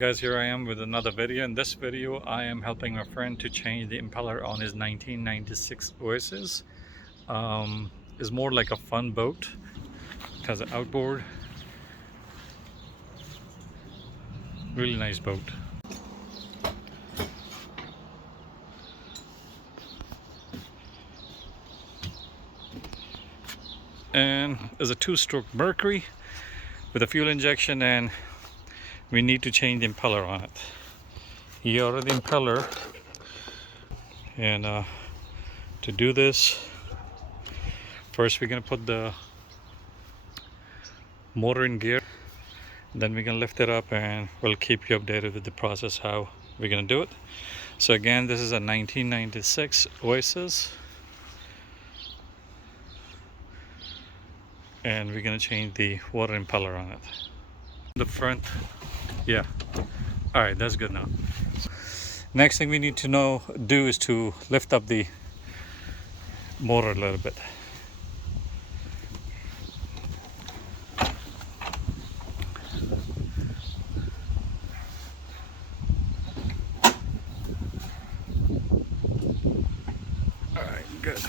Guys, here I am with another video. In this video I am helping my friend to change the impeller on his 1996 Oasis. It's more like a fun boat. It has an outboard, really nice boat. And it's a two-stroke Mercury with a fuel injection, and we need to change the impeller on it. Here are the impeller, and to do this, first we're gonna put the motor in gear, then we're gonna lift it up, and we'll keep you updated with the process how we're gonna do it. So again, this is a 1996 Oasis, and we're gonna change the water impeller on it. The front, yeah. All right, that's good now. Next thing we need to do is to lift up the motor a little bit. All right, good.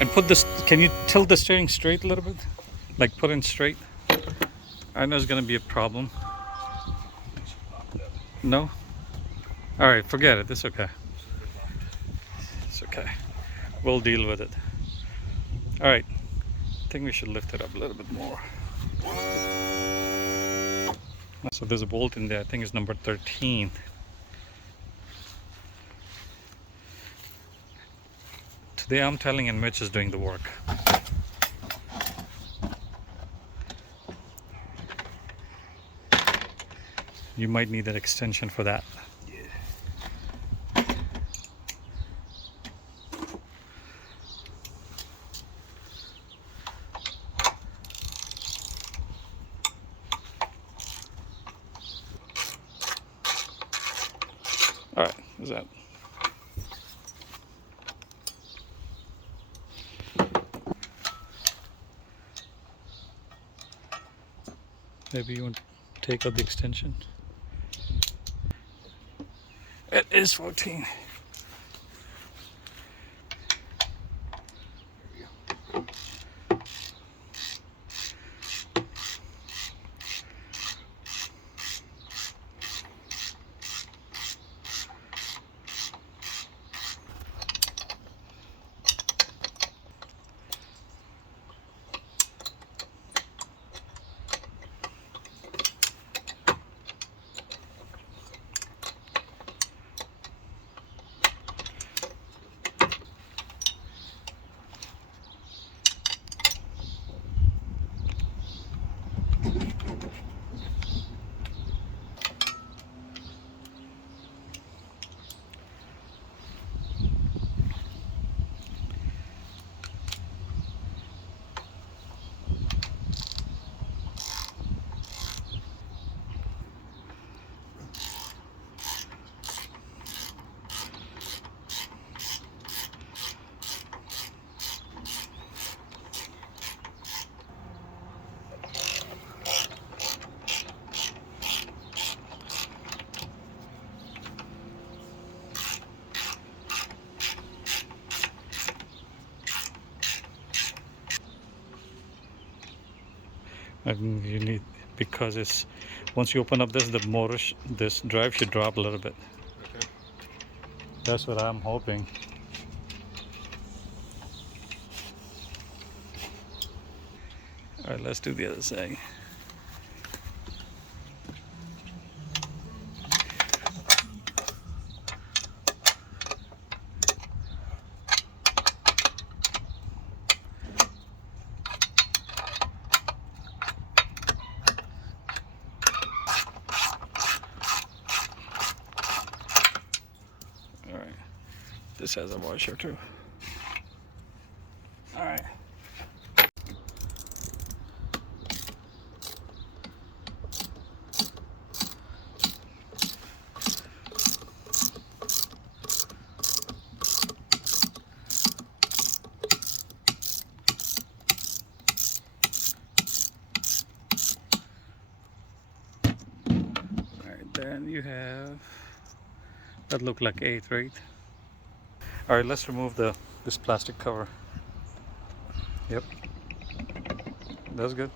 And put this, can you tilt the steering straight a little bit? Like put it straight? I know it's gonna be a problem. No? All right, forget it, it's okay. It's okay. We'll deal with it. All right, I think we should lift it up a little bit more. So there's a bolt in there, I think it's number 13. Today I'm telling and Mitch is doing the work. You might need an extension for that. All right, is that? Maybe you want to take out the extension. It is 14. And you need, because it's, once you open up this, the motor, this drive should drop a little bit. Okay. That's what I'm hoping. All right, let's do the other side. This has a washer too. All right. Then you have that look like 8, right? All right, let's remove this plastic cover. Yep, that's good.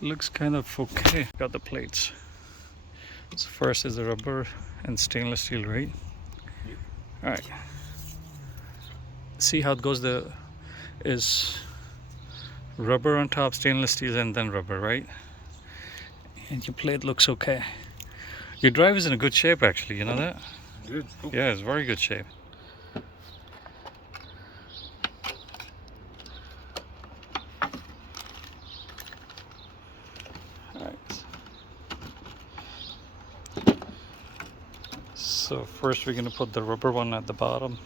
Looks kind of okay. Got the plates. So first is the rubber and stainless steel, right? Yep. All right. See how it goes? The is rubber on top, stainless steel, and then rubber, right? And your plate looks okay. Your drive is in a good shape, actually. You know that? Good. Cool. Yeah, it's very good shape. All right. So first we're gonna put the rubber one at the bottom.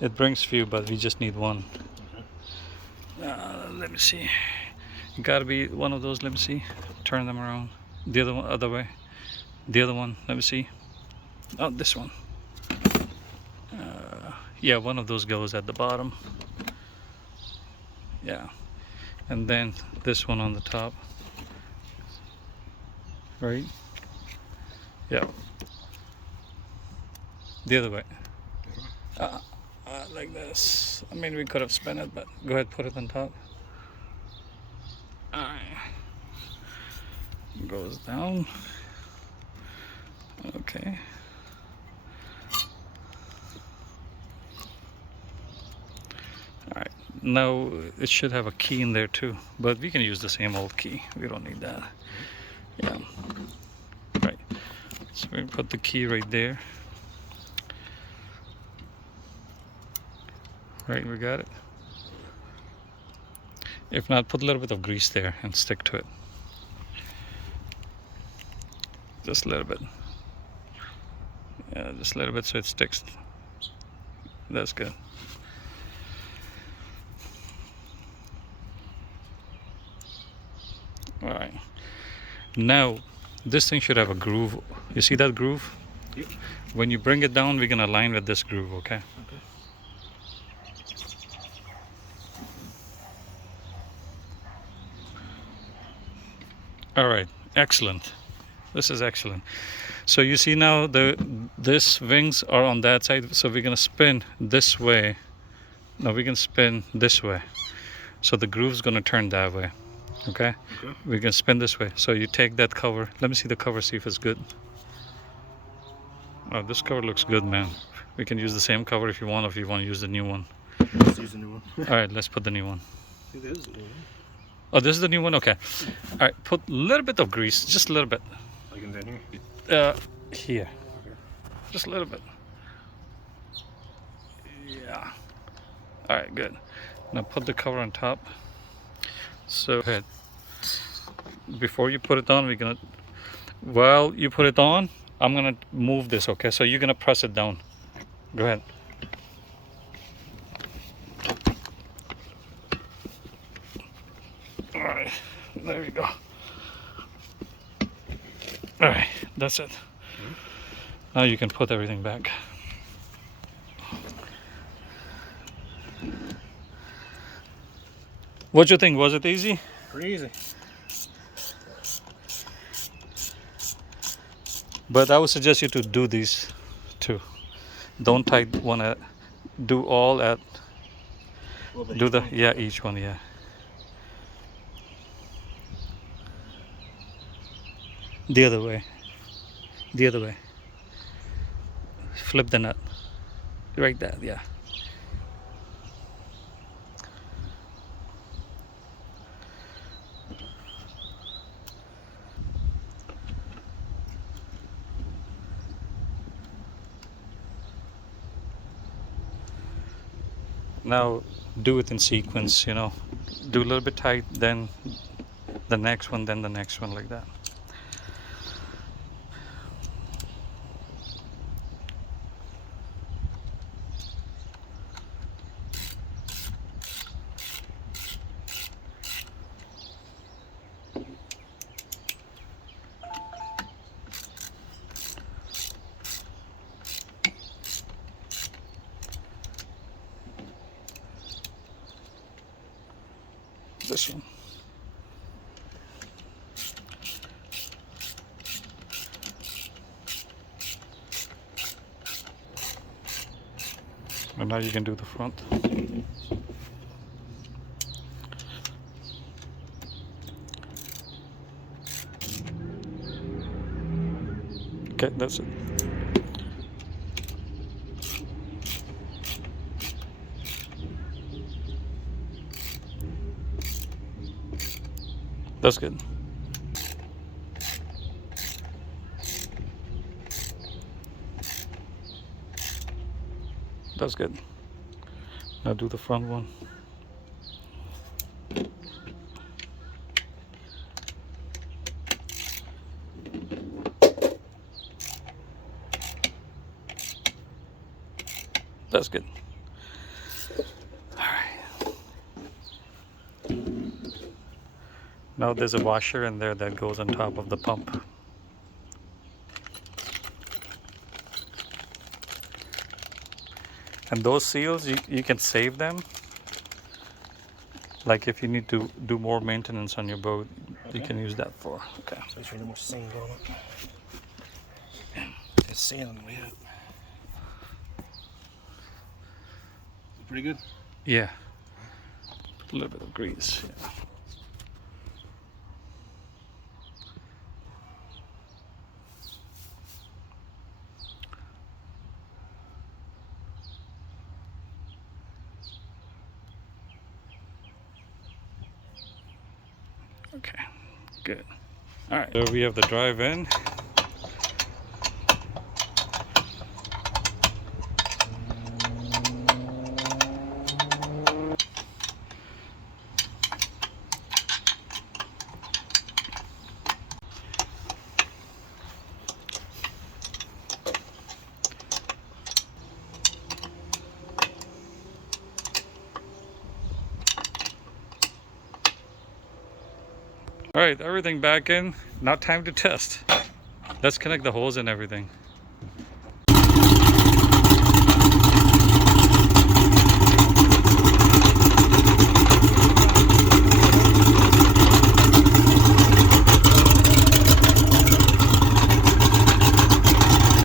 It brings few, but we just need one. Okay. Let me see. It gotta be one of those. Let me see. Turn them around. The other one, other way. The other one. Let me see. Oh, this one. Yeah, one of those goes at the bottom. Yeah, and then this one on the top. Right? Yeah. The other way. Like this. I mean, we could have spun it, but go ahead, put it on top. Alright. Goes down. Okay. Alright. Now it should have a key in there too, but we can use the same old key. We don't need that. Yeah. Right. So we put the key right there. Right, we got it. If not, put a little bit of grease there and stick to it. Just a little bit. Yeah, just a little bit so it sticks. That's good. All right. Now, this thing should have a groove. You see that groove? Yep. When you bring it down, we're gonna align with this groove, okay? Okay. All right, excellent. This is excellent. So you see now this wings are on that side, so we're gonna spin this way. Now we can spin this way. So the groove's gonna turn that way. Okay? Okay. We can spin this way. So you take that cover. Let me see the cover, see if it's good. Oh, this cover looks good, man. We can use the same cover if you want, or if you want to use the new one. Let's use a new one. All right, let's put the new one. See, there's a new one. Oh, this is the new one? Okay. All right, put a little bit of grease, just a little bit. Like in down here? Here. Okay. Just a little bit. Yeah. All right, good. Now put the cover on top. So ahead. Before you put it on, we're gonna, while you put it on, I'm gonna move this, okay? So you're gonna press it down. Go ahead. All right, there we go. All right, that's it. Now you can put everything back. What you think? Was it easy? Pretty easy. But I would suggest you to do these two. Don't tie one at, do all at, do the, yeah, each one, yeah. The other way. The other way. Flip the nut. Right there, yeah. Now do it in sequence, you know. Do a little bit tight, then the next one, then the next one, like that. This one. And now you can do the front. Okay, that's it. That's good. That's good. Now do the front one. That's good. All right. Now there's a washer in there that goes on top of the pump. And those seals, you can save them. Like if you need to do more maintenance on your boat, you can use that for. Okay. Make sure no more sand going up. There's sand on the way up. Pretty good? Yeah. A little bit of grease. Yeah. Okay, good. All right, so we have the drive in. All right, everything back in. Now time to test. Let's connect the hose and everything.